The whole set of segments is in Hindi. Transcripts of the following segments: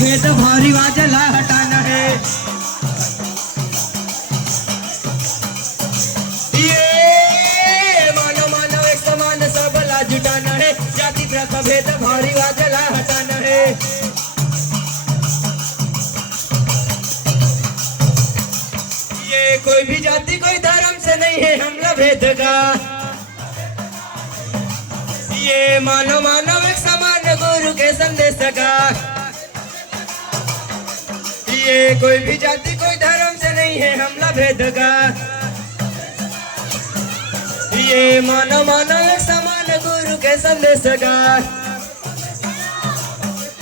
भेद भारी वाजला हटाना है। ये मानव मानव एक समान सबला जुटाना है, जाति प्रथा भेद भारी वाजला हटाना है। ये कोई भी जाति कोई धर्म से नहीं है हमला भेद का, ये मानव मानव एक समान गुरु के संदेश का। ये कोई भी जाति कोई धर्म से नहीं है हमला भेद का, ये मानव मानव एक समान गुरु के संदेश का।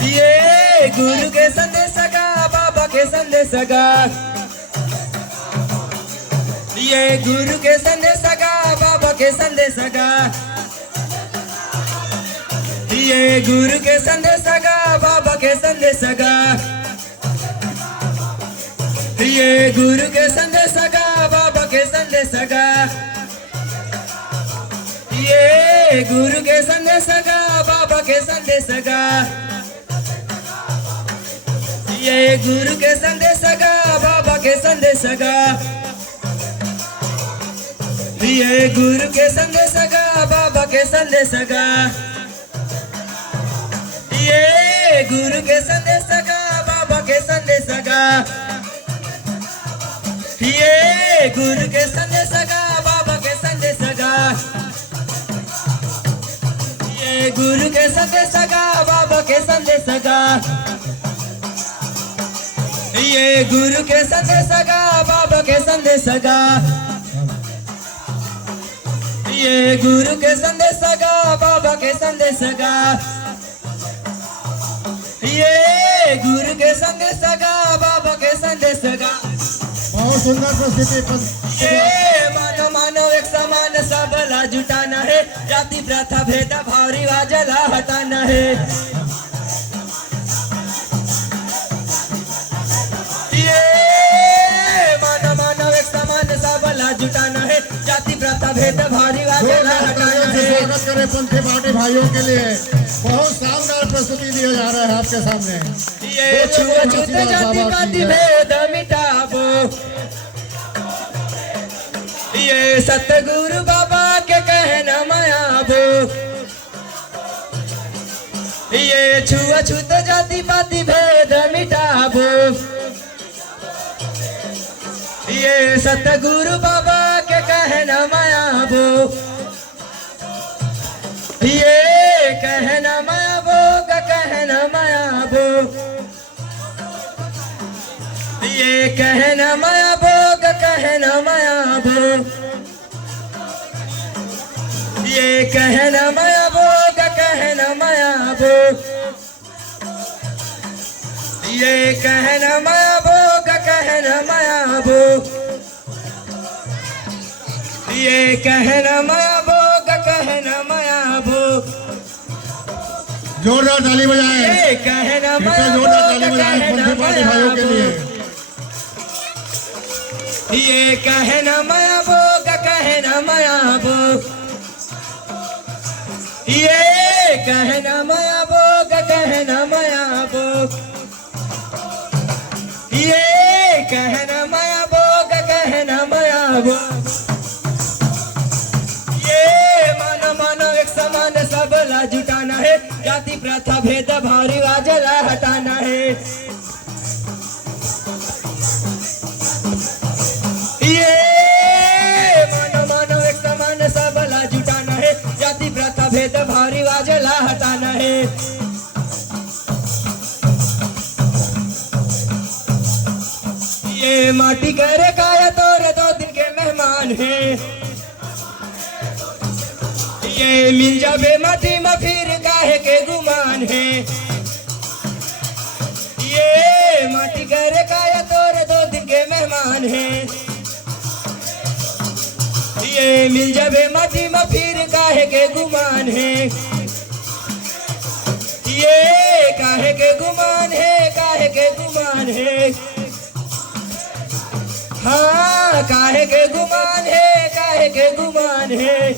ये गुरु के संदेश का, बाबा के संदेश का, ये गुरु के संदेश का, बाबा के संदेश का। ये गुरु के संदेश का, बाबा के संदेश का। ये गुरु के संदेश का, बाबा के संदेश का। ये गुरु के संदेश का, बाबा के संदेश का। ये गुरु के संदेश का, बाबा के संदेश का। ये गुरु के संदेश का, बाबा के संदेश का। ये गुरु के संदेश का, बाबा के संदेश का। ये गुरु के संदेश का, बाबा के संदेश का। ये गुरु के संदेश का, बाबा के संदेश का। ये गुरु के संदेश का, बाबा के संदेश का। ये गुरु के संदेश का, बाबा के संदेश का। ये गुरु के संदेश का, बाबा के संदेश का। बहुत सुंदर प्रस्तुति। ये मानव मानव एक समान सबला जुटाना है, जाति प्रथा भेद भारी वाजला हटाना है। ये मानव मानव एक समान सबला जुटाना है, जाति प्रथा भेद भारी वाजला हटाना है। स्वागत करें पंथी पार्टी भाइयों के लिए। बहुत शानदार प्रस्तुति दिया जा रहा है आपके सामने। ये छुआछूत जाति पाति भेद मिटाबो, ये सतगुरु बाबा के कहना मायाबो। ये छुआछूत जाति पाति भेद मिटाबो, ये सतगुरु बाबा के कहना मायाबो। ये कहना मायाबो का कहना मायाबो, ये कहना मायाबो का कहना मायाबो। ये कहना मायाबो का कहना मायाबो। ये कहना मायाबो का कहना मायाबो। ये कहना मायाबो का कहना मायाबो। जोरदार ताली बजाएं। ये कहना मायाबो जोरदार ताली का बजाएं कहना पंथी पार्टी भाइयों के लिए। ये कहना मायाबो का कहना मायाबो। ये कहना मायाबो का कहना मायाबो। ये कहना मायाबो का कहना मायाबो। ये मानव मानव एक समान सबला जुटाना है, जाति प्रथा भेद भारी वाजला हटाना है। ये मानव मानव एक समान सबला जुटाना है, जाति प्रथा भेद भारी वाजला हटाना है। ये माटी करे काया तोरे 2 दिन के मेहमान है। ये मिल जाबे माटी में फिर काहे के गुमान है। ये माटी करे काया तोरे 2 दिन के मेहमान है। ये मिल जाबे माटी में फिर काहे के गुमान है। ये काहे के गुमान है, काहे के गुमान है। हाँ काहे के गुमान है, काहे के गुमान है।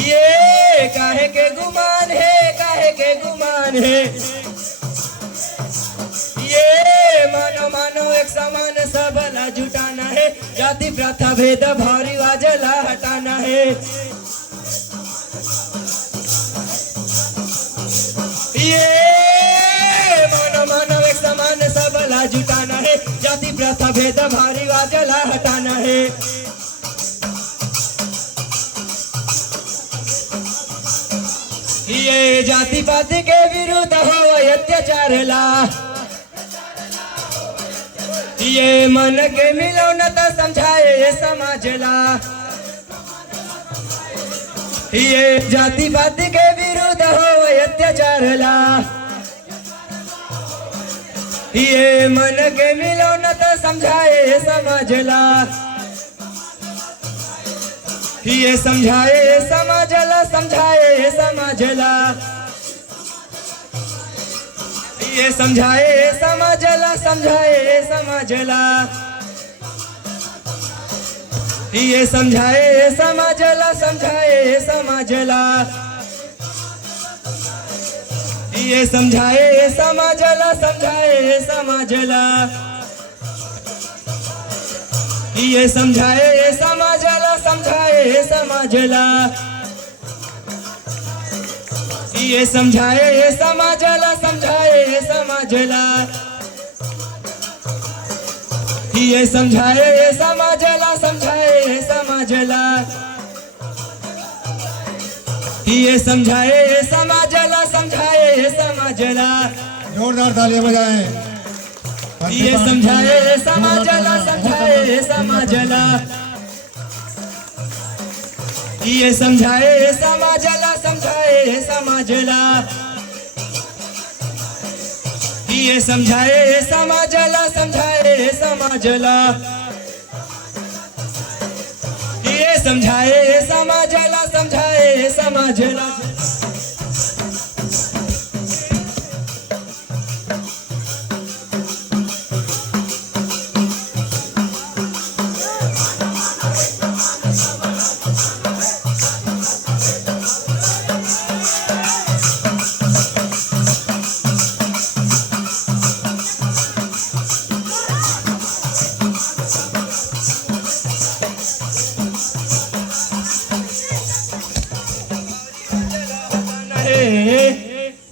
ये काहे के गुमान है, काहे के गुमान है। जाति प्रथा भेद भाव रिवाज ला हटाना है। ये मानव एक समान सबला जुटाना है, जाति प्रथा भेद भाव रिवाज ला हटाना है। ये जाति पाति के विरुद्ध हो अत्याचार ला, ये मन के मिलौनता समझाए ये समाज ला। ये जाति पाति के विरुद्ध हो अत्याचार ला, ये मन के मिलौनता समझाए ये समाज ला। ये समझाए समाज ला, समझाए समाज ला, ये समझाए समाज ला, समझाए समाज ला। ये समझाए समाज ला, समझाए समाज ला। ये समझाए समाज ला, समझाए समाज ला। ये समझाए समाज ला, समझाए समाज ला। ये समझाए समाज ला, समझाए समाज ला। ये समझाए समाज ला, समझाए समाज ला। ये समझाए समाज ला, समझाए समाज ला। जोरदार तालियां बजाएं। ये समझाए समाज ला, समझाए समाज ला। ये समझाए समाज ला, समझाए समाज ला। ये समझाए समाज ला, समझाए समाज ला। ये समझाए समाज ला, समझाए समाज ला।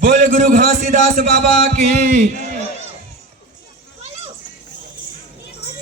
बोल गुरु घासीदास बाबा की।